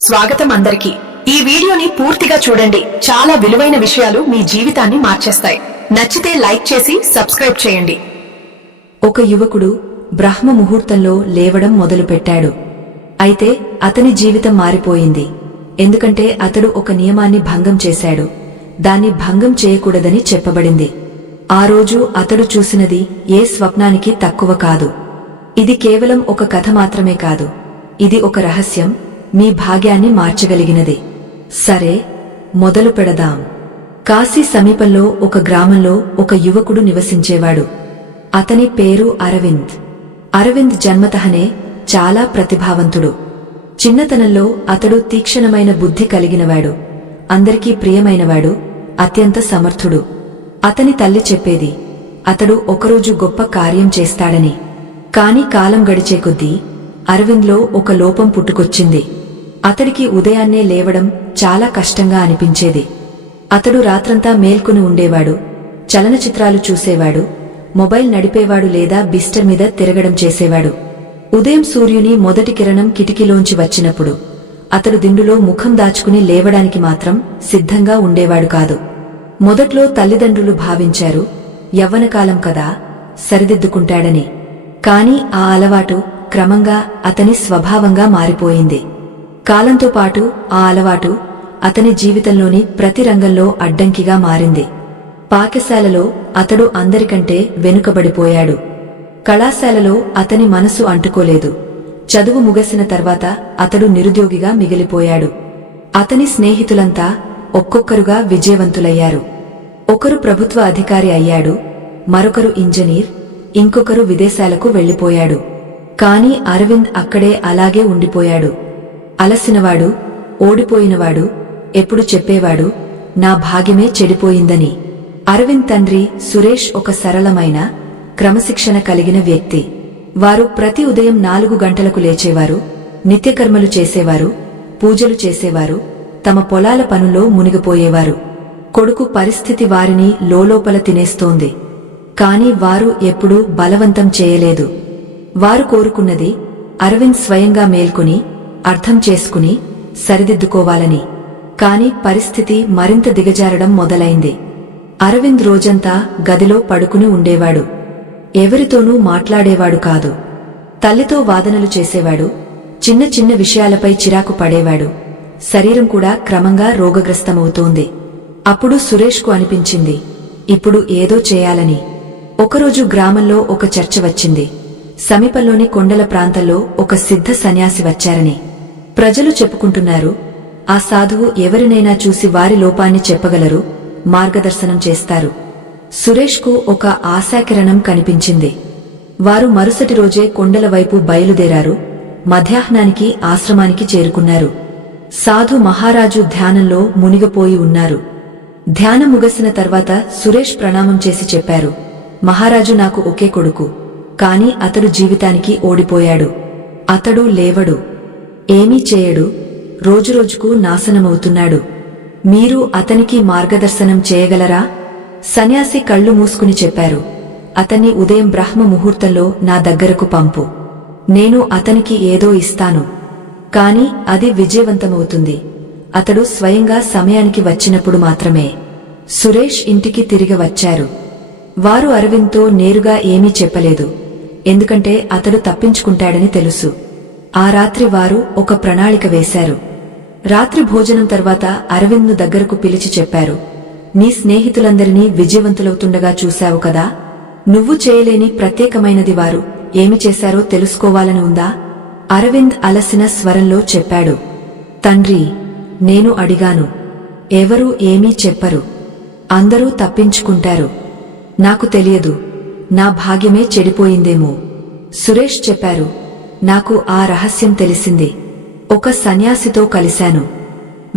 స్వాగతం అందరికీ. ఈ వీడియోని పూర్తిగా చూడండి. చాలా విలువైన విషయాలు మీ జీవితాన్ని మార్చేస్తాయి. నచ్చితే లైక్ చేసి సబ్స్క్రైబ్ చేయండి. ఒక యువకుడు బ్రహ్మ ముహూర్తంలో లేవడం మొదలుపెట్టాడు. అయితే అతని జీవితం మారిపోయింది. ఎందుకంటే అతడు ఒక నియమాన్ని భంగం చేశాడు. దాన్ని భంగం చేయకూడదని చెప్పబడింది. ఆ రోజు అతడు చూసినది ఏ స్వప్నానికి తక్కువ కాదు. ఇది కేవలం ఒక కథ మాత్రమే కాదు. ఇది ఒక రహస్యం, మీ భాగ్యాన్ని మార్చగలిగినది. సరే, మొదలు పెడదాం. కాశీ సమీపంలో ఒక గ్రామంలో ఒక యువకుడు నివసించేవాడు. అతని పేరు అరవింద్. అరవింద్ జన్మతఃనే చాలా ప్రతిభావంతుడు. చిన్నతనంలో అతడు తీక్షణమైన బుద్ధి కలిగినవాడు, అందరికీ ప్రియమైనవాడు, అత్యంత సమర్థుడు. అతని తల్లి చెప్పేది, అతడు ఒకరోజు గొప్ప కార్యం చేస్తాడని. కాని కాలం గడిచే కొద్దీ అరవింద్లో ఒక లోపం పుట్టుకొచ్చింది. అతడికి ఉదయాన్నే లేవడం చాలా కష్టంగా అనిపించేది. అతడు రాత్రంతా మేల్కొని ఉండేవాడు, చలనచిత్రాలు చూసేవాడు, మొబైల్ నడిపేవాడు లేదా బిస్టర్ మీద తిరగడం చేసేవాడు. ఉదయం సూర్యుని మొదటి కిరణం కిటికీలోంచి వచ్చినప్పుడు అతడు దిండులో ముఖం దాచుకుని లేవడానికి మాత్రం సిద్ధంగా ఉండేవాడు కాదు. మొదట్లో తల్లిదండ్రులు భావించారు, యవ్వనకాలం కదా, సరిదిద్దుకుంటాడని. కాని ఆ అలవాటు క్రమంగా అతని స్వభావంగా మారిపోయింది. కాలంతో పాటు ఆ అలవాటు అతని జీవితంలోని ప్రతి రంగంలో అడ్డంకిగా మారింది. పాఠశాలలో అతడు అందరికంటే వెనుకబడిపోయాడు. కళాశాలలో అతని మనసు అంటుకోలేదు. చదువు ముగిసిన తర్వాత అతడు నిరుద్యోగిగా మిగిలిపోయాడు. అతని స్నేహితులంతా ఒక్కొక్కరుగా విజయవంతులయ్యారు. ఒకరు ప్రభుత్వ అధికారి అయ్యాడు, మరొకరు ఇంజనీర్, ఇంకొకరు విదేశాలకు వెళ్లిపోయాడు. కాని అరవింద్ అక్కడే అలాగే ఉండిపోయాడు. అలసినవాడు, ఓడిపోయినవాడు, ఎప్పుడు చెప్పేవాడు, నా భాగ్యమే చెడిపోయిందని. అరవింద్ తండ్రి సురేష్ ఒక సరళమైన, క్రమశిక్షణ కలిగిన వ్యక్తి. వారు ప్రతి ఉదయం 4 గంటలకు లేచేవారు, నిత్యకర్మలు చేసేవారు, పూజలు చేసేవారు, తమ పొలాల పనుల్లో మునిగిపోయేవారు. కొడుకు పరిస్థితి వారిని లోలోపల తినేస్తోంది. కాని వారు ఎప్పుడూ బలవంతం చేయలేదు. వారు కోరుకున్నది అరవింద్ స్వయంగా మేల్కొని అర్థం చేసుకుని సరిదిద్దుకోవాలని. కాని పరిస్థితి మరింత దిగజారడం మొదలైంది. అరవింద్ రోజంతా గదిలో పడుకుని ఉండేవాడు. ఎవరితోనూ మాట్లాడేవాడు కాదు. తల్లితో వాదనలు చేసేవాడు, చిన్న చిన్న విషయాలపై చిరాకు పడేవాడు. శరీరం కూడా క్రమంగా రోగగ్రస్తమవుతోంది. అప్పుడు సురేష్కు అనిపించింది, ఇప్పుడు ఏదో చేయాలని. ఒకరోజు గ్రామంలో ఒక చర్చ వచ్చింది. సమీపంలోని కొండల ప్రాంతంలో ఒక సిద్ధ సన్యాసి వచ్చారని. ప్రజలు చెప్పుకుంటున్నారు, ఆ సాధువు ఎవరినైనా చూసి వారి లోపాన్ని చెప్పగలరు, మార్గదర్శనం చేస్తారు. సురేష్కు ఒక ఆశాకిరణం కనిపించింది. వారు మరుసటి రోజే కొండల వైపు బయలుదేరారు. మధ్యాహ్నానికి ఆశ్రమానికి చేరుకున్నారు. సాధు మహారాజు ధ్యానంలో మునిగిపోయి ఉన్నారు. ధ్యానం ముగిసిన తర్వాత సురేష్ ప్రణామం చేసి చెప్పారు, మహారాజు నాకు ఒకే కొడుకు, కాని అతడు జీవితానికి ఓడిపోయాడు. అతడు లేవడు, ఏమీ చేయడు, రోజురోజుకు నాశనమవుతున్నాడు. మీరు అతనికి మార్గదర్శనం చేయగలరా? సన్యాసి కళ్ళు మూసుకుని చెప్పారు, అతన్ని ఉదయం బ్రహ్మ ముహూర్తంలో నా దగ్గరకు పంపు. నేను అతనికి ఏదో ఇస్తాను, కాని అది విజయవంతమవుతుంది. అతడు స్వయంగా సమయానికి వచ్చినప్పుడు మాత్రమే. సురేష్ ఇంటికి తిరిగి వచ్చారు. వారు అరవింద్తో నేరుగా ఏమీ చెప్పలేదు, ఎందుకంటే అతడు తప్పించుకుంటాడని తెలుసు. ఆ రాత్రి వారు ఒక ప్రణాళిక వేశారు. రాత్రి భోజనం తర్వాత అరవింద్ను దగ్గరకు పిలిచి చెప్పారు, నీ స్నేహితులందరినీ విజయవంతులవుతుండగా చూశావు కదా, నువ్వు చేయలేని ప్రత్యేకమైనది వారు ఏమి చేశారో తెలుసుకోవాలని ఉందా? అరవింద్ అలసిన స్వరంలో చెప్పాడు, తండ్రి, నేను అడిగాను, ఎవరూ ఏమీ చెప్పరు. అందరూ తప్పించుకుంటారు. నాకు తెలియదు, నా భాగ్యమే చెడిపోయిందేమో. సురేష్ చెప్పారు, నాకు ఆ రహస్యం తెలిసింది. ఒక సన్యాసితో కలిశాను.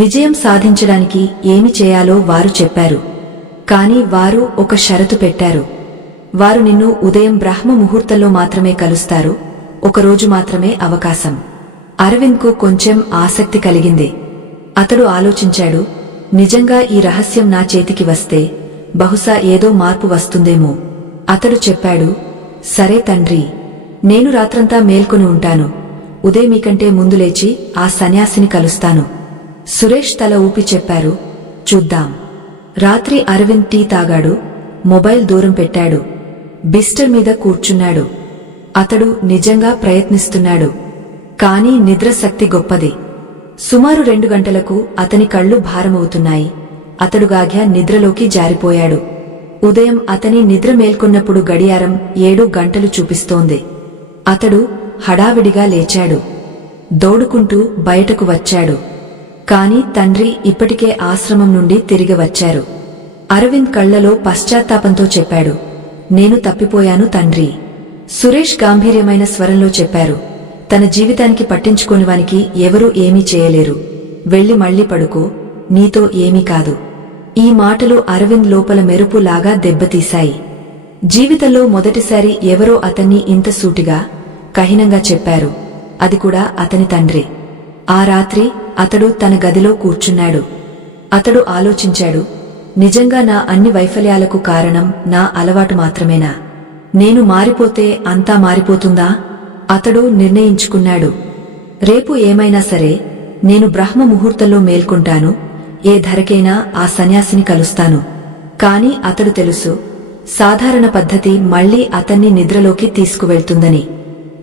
విజయం సాధించడానికి ఏమి చేయాలో వారు చెప్పారు. కాని వారు ఒక షరతు పెట్టారు. వారు నిన్ను ఉదయం బ్రహ్మ ముహూర్తంలో మాత్రమే కలుస్తారు, ఒకరోజు మాత్రమే అవకాశం. అరవింద్కు కొంచెం ఆసక్తి కలిగింది. అతడు ఆలోచించాడు, నిజంగా ఈ రహస్యం నా చేతికి వస్తే బహుశా ఏదో మార్పు వస్తుందేమో. అతడు చెప్పాడు, సరే తండ్రి, నేను రాత్రంతా మేల్కొని ఉంటాను, ఉదయమీకంటే ముందు లేచి ఆ సన్యాసిని కలుస్తాను. సురేష్ తల ఊపి చెప్పారు, చూద్దాం. రాత్రి అరవింద్ టీ తాగాడు, మొబైల్ దూరం పెట్టాడు. బిస్టర్ మీద కూర్చున్నాడు. అతడు నిజంగా ప్రయత్నిస్తున్నాడు. కాని నిద్రశక్తి గొప్పది. సుమారు 2 గంటలకు అతని కళ్ళు భారమవుతున్నాయి. అతడు గాగ్య నిద్రలోకి జారిపోయాడు. ఉదయం అతని నిద్ర మేల్కొన్నప్పుడు గడియారం 7 గంటలు చూపిస్తోంది. అతడు హడావిడిగా లేచాడు. దౌడుకుంటూ బయటకు వచ్చాడు. కాని తండ్రి ఇప్పటికే ఆశ్రమం నుండి తిరిగి వచ్చారు. అరవింద్ కళ్లలో పశ్చాత్తాపంతో చెప్పాడు, నేను తప్పిపోయాను తండ్రి. సురేష్ గాంభీర్యమైన స్వరంలో చెప్పారు, తన జీవితానికి పట్టించుకోనివానికి ఎవరూ ఏమీ చేయలేరు. వెళ్ళి మళ్లీ పడుకో, నీతో ఏమీ కాదు. ఈ మాటలు అరవింద్ లోపల మెరుపులాగా దెబ్బతీశాయి. జీవితంలో మొదటిసారి ఎవరో అతన్ని ఇంత సూటిగా, కఠినంగా చెప్పారు. అది కూడా అతని తండ్రి. ఆ రాత్రి అతడు తన గదిలో కూర్చున్నాడు. అతడు ఆలోచించాడు, నిజంగా నా అన్ని వైఫల్యాలకు కారణం నా అలవాటు మాత్రమేనా? నేను మారిపోతే అంతా మారిపోతుందా? అతడు నిర్ణయించుకున్నాడు. రేపు ఏమైనా సరే నేను బ్రహ్మ ముహూర్తంలో మేల్కొంటాను. ఏ ధరకైనా ఆ సన్యాసిని కలుస్తాను. కాని అతడు తెలుసు, సాధారణ పద్ధతి మళ్లీ అతన్ని నిద్రలోకి తీసుకువెళ్తుందని.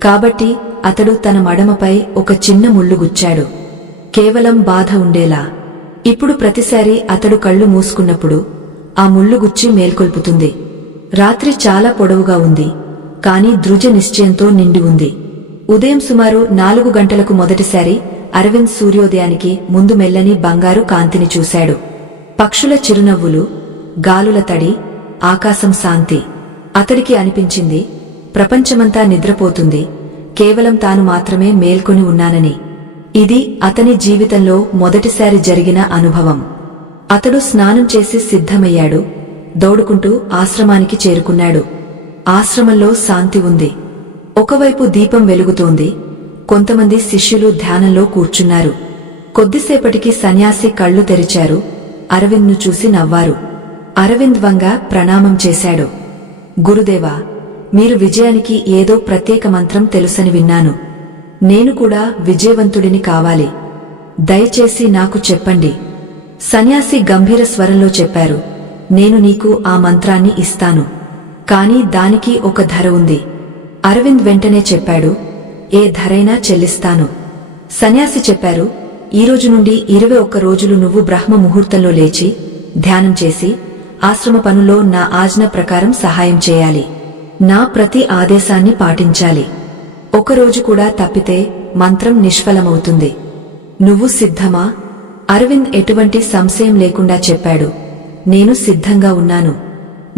కాబట్టి అతడు తన మడమపై ఒక చిన్న ముళ్ళు గుచ్చాడు. కేవలం బాధ ఉండేలా. ఇప్పుడు ప్రతిసారి అతడు కళ్ళు మూసుకున్నప్పుడు ఆ ముళ్ళు గుచ్చి మేల్కొల్పుతుంది. రాత్రి చాలా పొడవుగా ఉంది, కాని దృఢ నిశ్చయంతో నిండి ఉంది. ఉదయం సుమారు 4 గంటలకు మొదటిసారి అరవింద్ సూర్యోదయానికి ముందు మెల్లని బంగారు కాంతిని చూశాడు. పక్షుల చిరునవ్వులు, గాలుల తడి, ఆకాశం శాంతి. అతడికి అనిపించింది, ప్రపంచమంతా నిద్రపోతుంది, కేవలం తాను మాత్రమే మేల్కొని ఉన్నానని. ఇది అతని జీవితంలో మొదటిసారి జరిగిన అనుభవం. అతడు స్నానం చేసి సిద్ధమయ్యాడు. దౌడుకుంటూ ఆశ్రమానికి చేరుకున్నాడు. ఆశ్రమంలో శాంతి ఉంది. ఒకవైపు దీపం వెలుగుతోంది. కొంతమంది శిష్యులు ధ్యానంలో కూర్చున్నారు. కొద్దిసేపటికి సన్యాసి కళ్ళు తెరిచారు. అరవింద్ను చూసి నవ్వారు. అరవింద్ వంగ ప్రణామం చేశాడు. గురుదేవా, మీరు విజయానికి ఏదో ప్రత్యేక మంత్రం తెలుసని విన్నాను. నేను కూడా విజయవంతుడిని కావాలి. దయచేసి నాకు చెప్పండి. సన్యాసి గంభీర స్వరంలో చెప్పారు, నేను నీకు ఆ మంత్రాన్ని ఇస్తాను. కాని దానికి ఒక ధర ఉంది. అరవింద్ వెంటనే చెప్పాడు, ఏ ధరైనా చెల్లిస్తాను. సన్యాసి చెప్పారు, ఈరోజు నుండి 21 రోజులు నువ్వు బ్రహ్మ ముహూర్తంలో లేచి ధ్యానం చేసి ఆశ్రమ పనుల్లో నా ఆజ్ఞ ప్రకారం సహాయం చేయాలి. నా ప్రతి ఆదేశాన్ని పాటించాలి. ఒకరోజు కూడా తప్పితే మంత్రం నిష్ఫలమవుతుంది. నువ్వు సిద్ధమా? అరవింద్ ఎటువంటి సంశయం లేకుండా చెప్పాడు, నేను సిద్ధంగా ఉన్నాను.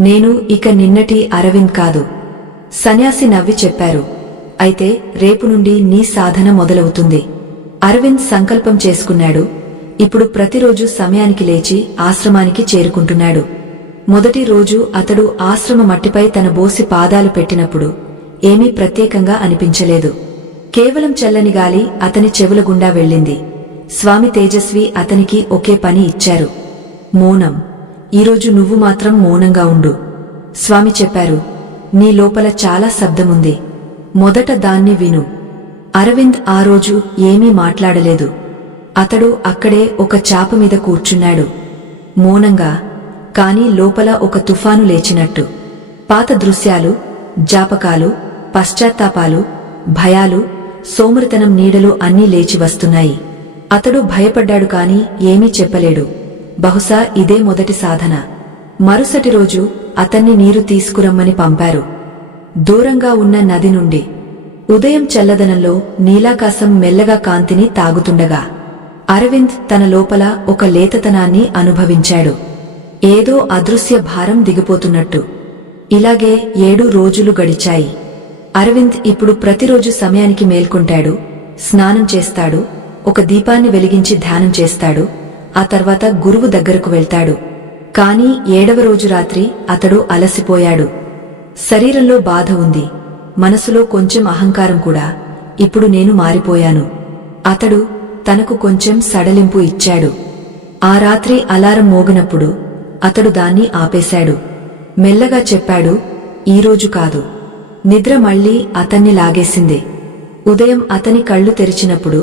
నేను ఇక నిన్నటి అరవింద్ కాదు. సన్యాసి నవ్వి చెప్పారు, అయితే రేపు నుండి నీ సాధన మొదలవుతుంది. అరవింద్ సంకల్పం చేసుకున్నాడు. ఇప్పుడు ప్రతిరోజు సమయానికి లేచి ఆశ్రమానికి చేరుకుంటున్నాడు. మొదటి రోజు అతడు ఆశ్రమ మట్టిపై తన బోసి పాదాలు పెట్టినప్పుడు ఏమీ ప్రత్యేకంగా అనిపించలేదు. కేవలం చల్లని గాలి అతని చెవుల గుండా వెళ్ళింది. స్వామి తేజస్వి అతనికి ఒకే పని ఇచ్చారు, మౌనం. ఈరోజు నువ్వు మాత్రం మౌనంగా ఉండు. స్వామి చెప్పారు, నీ లోపల చాలా శబ్దముంది, మొదట దాన్ని విను. అరవింద్ ఆ రోజు ఏమీ మాట్లాడలేదు. అతడు అక్కడే ఒక చాప మీద కూర్చున్నాడు, మౌనంగా. కాని లోపల ఒక తుఫాను లేచినట్టు. పాత దృశ్యాలు, జాపకాలు, పశ్చాత్తాపాలు, భయాలు, సోమరితనం నీడలు అన్నీ లేచి వస్తున్నాయి. అతడు భయపడ్డాడు కాని ఏమీ చెప్పలేడు. బహుశా ఇదే మొదటి సాధన. మరుసటి రోజు అతన్ని నీరు తీసుకురమ్మని పంపారు, దూరంగా ఉన్న నది నుండి. ఉదయం చల్లదనంలో నీలాకాశం మెల్లగా కాంతిని తాగుతుండగా అరవింద్ తన లోపల ఒక లేతతనాన్ని అనుభవించాడు. ఏదో అదృశ్య భారం దిగిపోతున్నట్టు. ఇలాగే 7 రోజులు గడిచాయి. అరవింద్ ఇప్పుడు ప్రతిరోజు సమయానికి మేల్కొంటాడు, స్నానం చేస్తాడు, ఒక దీపాన్ని వెలిగించి ధ్యానం చేస్తాడు. ఆ తర్వాత గురువు దగ్గరకు వెళ్తాడు. కాని 7వ రోజు రాత్రి అతడు అలసిపోయాడు. శరీరంలో బాధ ఉంది, మనసులో కొంచెం అహంకారం కూడా. ఇప్పుడు నేను మారిపోయాను. అతడు తనకు కొంచెం సడలింపు ఇచ్చాడు. ఆ రాత్రి అలారం మోగినప్పుడు అతడు దాన్ని ఆపేశాడు. మెల్లగా చెప్పాడు, ఈరోజు కాదు. నిద్ర మళ్లీ అతన్ని లాగేసింది. ఉదయం అతని కళ్ళు తెరిచినప్పుడు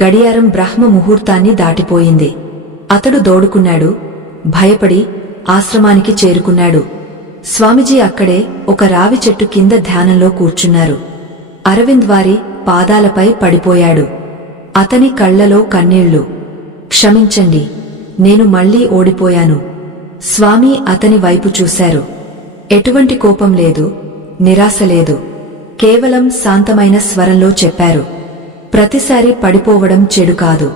గడియారం బ్రహ్మ ముహూర్తాన్ని దాటిపోయింది. అతడు దోడుకున్నాడు. భయపడి ఆశ్రమానికి చేరుకున్నాడు. స్వామీజీ అక్కడే ఒక రావి చెట్టు కింద ధ్యానంలో కూర్చున్నారు. అరవింద్ వారి పాదాలపై పడిపోయాడు. అతని కళ్లలో కన్నీళ్లు. క్షమించండి, నేను మళ్లీ ఓడిపోయాను. స్వామి అతని వైపు చూశారు. ఎటువంటి కోపం లేదు, నిరాశ లేదు. కేవలం శాంతమైన స్వరంలో చెప్పారు, ప్రతిసారి పడిపోవడం చెడు కాదు,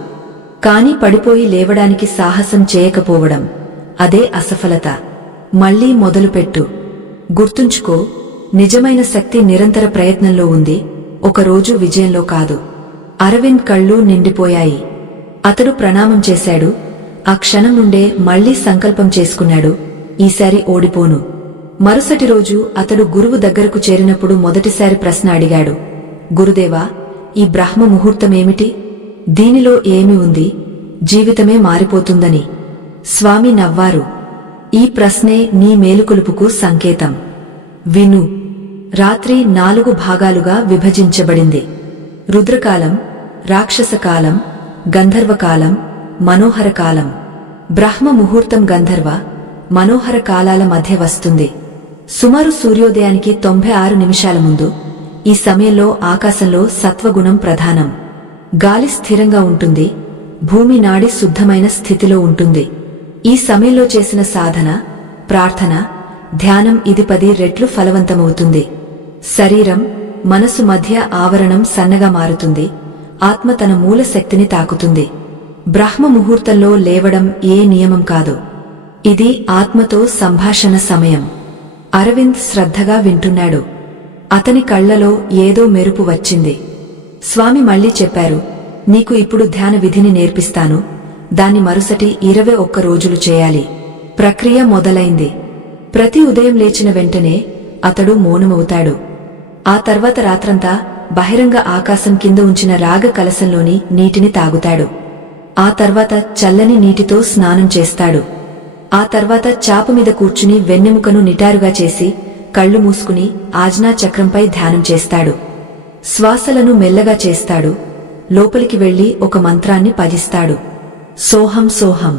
కాని పడిపోయి లేవడానికి సాహసం చేయకపోవడం అదే అసఫలత. మళ్లీ మొదలుపెట్టు. గుర్తుంచుకో, నిజమైన శక్తి నిరంతర ప్రయత్నంలో ఉంది, ఒకరోజు విజయంలో కాదు. అరవింద్ కళ్ళు నిండిపోయాయి. అతడు ప్రణామం చేశాడు. ఆ క్షణం నుండే మళ్లీ సంకల్పం చేసుకున్నాడు, ఈసారి ఓడిపోను. మరుసటి రోజు అతడు గురువు దగ్గరకు చేరినప్పుడు మొదటిసారి ప్రశ్న అడిగాడు, గురుదేవా, ఈ బ్రహ్మ ముహూర్తమేమిటి? దీనిలో ఏమి ఉంది? జీవితమే మారిపోతుందని. స్వామి నవ్వారు. ఈ ప్రశ్నే నీ మేలుకొలుపుకు సంకేతం. విను. రాత్రి 4 భాగాలుగా విభజించబడింది. రుద్రకాలం, రాక్షసకాలం, గంధర్వకాలం, మనోహరకాలం. బ్రహ్మ ముహూర్తం గంధర్వ, మనోహర కాలాల మధ్య వస్తుంది. సుమారు సూర్యోదయానికి 96 నిమిషాల ముందు. ఈ సమయంలో ఆకాశంలో సత్వగుణం ప్రధానం. గాలి స్థిరంగా ఉంటుంది, భూమి నాడి శుద్ధమైన స్థితిలో ఉంటుంది. ఈ సమయంలో చేసిన సాధన, ప్రార్థన, ధ్యానం ఇది 10 రెట్లు ఫలవంతమవుతుంది. శరీరం, మనసు మధ్య ఆవరణం సన్నగా మారుతుంది. ఆత్మ తన మూల శక్తిని తాకుతుంది. బ్రహ్మ ముహూర్తంలో లేవడం ఏ నియమం కాదు, ఇది ఆత్మతో సంభాషణ సమయం. అరవింద్ శ్రద్ధగా వింటున్నాడు. అతని కళ్లలో ఏదో మెరుపు వచ్చింది. స్వామి మళ్లీ చెప్పారు, నీకు ఇప్పుడు ధ్యాన విధిని నేర్పిస్తాను. దాన్ని మరుసటి 21 రోజులు చేయాలి. ప్రక్రియ మొదలైంది. ప్రతి ఉదయం లేచిన వెంటనే అతడు మౌనమవుతాడు. ఆ తర్వాత రాత్రంతా బహిరంగ ఆకాశం కింద ఉంచిన రాగ కలశంలోని నీటిని తాగుతాడు. ఆ తర్వాత చల్లని నీటితో స్నానం చేస్తాడు. ఆ తర్వాత చాప మీద కూర్చుని వెన్నెముకను నిటారుగా చేసి కళ్ళు మూసుకుని ఆజ్ఞా చక్రంపై ధ్యానం చేస్తాడు. శ్వాసలను మెల్లగా చేస్తాడు. లోపలికి వెళ్లి ఒక మంత్రాన్ని పఠిస్తాడు. సోహం సోహం.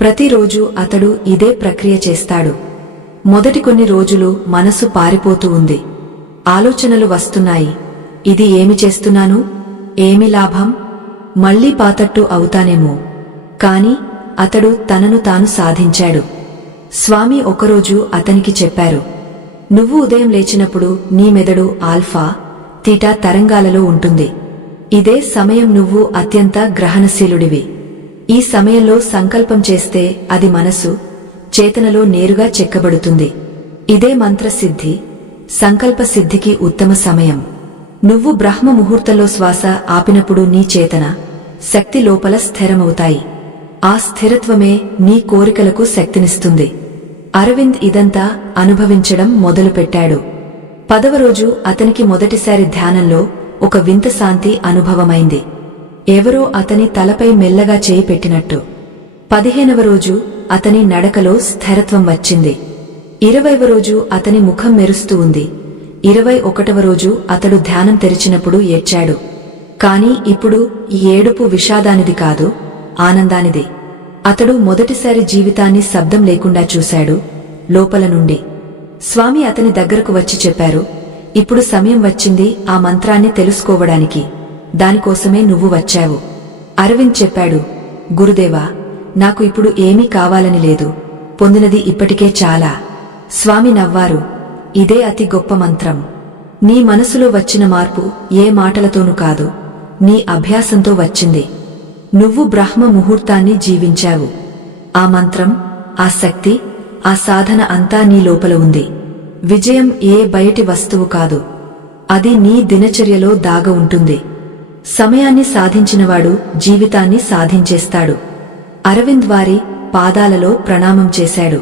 ప్రతిరోజు అతడు ఇదే ప్రక్రియ చేస్తాడు. మొదటి కొన్ని రోజులు మనసు పారిపోతూ ఉంది. ఆలోచనలు వస్తున్నాయి, ఇది ఏమి చేస్తున్నాను, ఏమి లాభం, మళ్లీ పాతట్టు అవుతానేమో. కాని అతడు తనను తాను సాధించాడు. స్వామి ఒకరోజు అతనికి చెప్పారు, నువ్వు ఉదయం లేచినప్పుడు నీ మెదడు ఆల్ఫా, తీటా తరంగాలలో ఉంటుంది. ఇదే సమయం నువ్వు అత్యంత గ్రహణశీలుడివి. ఈ సమయంలో సంకల్పం చేస్తే అది మనసు, చేతనలో నేరుగా చెక్కబడుతుంది. ఇదే మంత్రసిద్ధి, సంకల్ప సిద్ధికి ఉత్తమ సమయం. నువ్వు బ్రహ్మ ముహూర్తంలో శ్వాస ఆపినప్పుడు నీ చేతన, శక్తి లోపల స్థిరమవుతాయి. ఆ స్థిరత్వమే నీ కోరికలకు శక్తినిస్తుంది. అరవింద్ ఇదంతా అనుభవించడం మొదలుపెట్టాడు. 10వ రోజు అతనికి మొదటిసారి ధ్యానంలో ఒక వింత శాంతి అనుభవమైంది. ఎవరో అతని తలపై మెల్లగా చేయి పెట్టినట్టు. 15వ రోజు అతని నడకలో స్థిరత్వం వచ్చింది. 20వ రోజు అతని ముఖం మెరుస్తూ ఉంది. 21వ రోజు అతడు ధ్యానం తెరిచినప్పుడు ఏడ్చాడు. కాని ఇప్పుడు ఈ ఏడుపు విషాదానిది కాదు, ఆనందానిది. అతడు మొదటిసారి జీవితాన్ని శబ్దం లేకుండా చూశాడు, లోపల నుండి. స్వామి అతని దగ్గరకు వచ్చి చెప్పారు, ఇప్పుడు సమయం వచ్చింది ఆ మంత్రాన్ని తెలుసుకోవడానికి. దానికోసమే నువ్వు వచ్చావు. అరవింద్ చెప్పాడు, గురుదేవా, నాకు ఇప్పుడు ఏమీ కావాలని లేదు, పొందినది ఇప్పటికే చాలా. స్వామి నవ్వారు, ఇదే అతి గొప్ప మంత్రం. నీ మనసులో వచ్చిన మార్పు ఏ మాటలతోనూ కాదు, నీ అభ్యాసంతో వచ్చింది. నువ్వు బ్రహ్మ ముహూర్తాన్ని జీవించావు. ఆ మంత్రం, ఆ శక్తి, ఆ సాధన అంతా నీ లోపల ఉంది. విజయం ఏ బయటి వస్తువు కాదు, అది నీ దినచర్యలో దాగ ఉంటుంది. సమయాన్ని సాధించినవాడు జీవితాన్ని సాధించేస్తాడు. అరవింద్ వారి పాదాలలో ప్రణామం చేశాడు.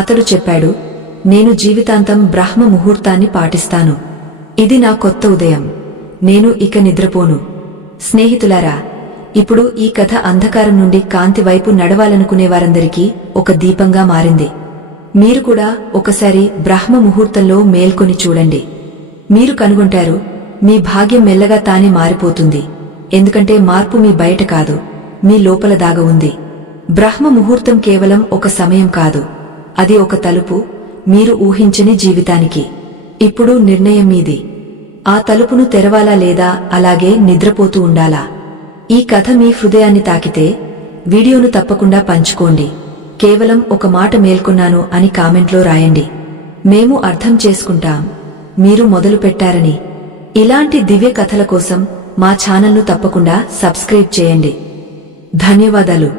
అతడు చెప్పాడు, నేను జీవితాంతం బ్రహ్మ ముహూర్తాన్ని పాటిస్తాను. ఇది నా కొత్త ఉదయం. నేను ఇక నిద్రపోను. స్నేహితులారా, ఇప్పుడు ఈ కథ అంధకారం నుండి కాంతి వైపు నడవాలనుకునేవారందరికీ ఒక దీపంగా మారింది. మీరు కూడా ఒకసారి బ్రహ్మ ముహూర్తంలో మేల్కొని చూడండి. మీరు కనుగొంటారు, మీ భాగ్యం మెల్లగా తానే మారిపోతుంది. ఎందుకంటే మార్పు మీ బయట కాదు, మీ లోపల దాగ ఉంది. బ్రహ్మ ముహూర్తం కేవలం ఒక సమయం కాదు, అది ఒక తలుపు మీరు ఊహించని జీవితానికి. ఇప్పుడు నిర్ణయం మీది. ఆ తలుపును తెరవాలా లేదా అలాగే నిద్రపోతూ ఉండాలా? ఈ కథ మీ హృదయాన్ని తాకితే వీడియోను తప్పకుండా పంచుకోండి. కేవలం ఒక మాట మేల్కొన్నాను అని కామెంట్లో రాయండి. మేము అర్థం చేసుకుంటాం మీరు మొదలు పెట్టారని. ఇలాంటి దివ్య కథల కోసం మా ఛానల్ను తప్పకుండా సబ్స్క్రైబ్ చేయండి. ధన్యవాదాలు.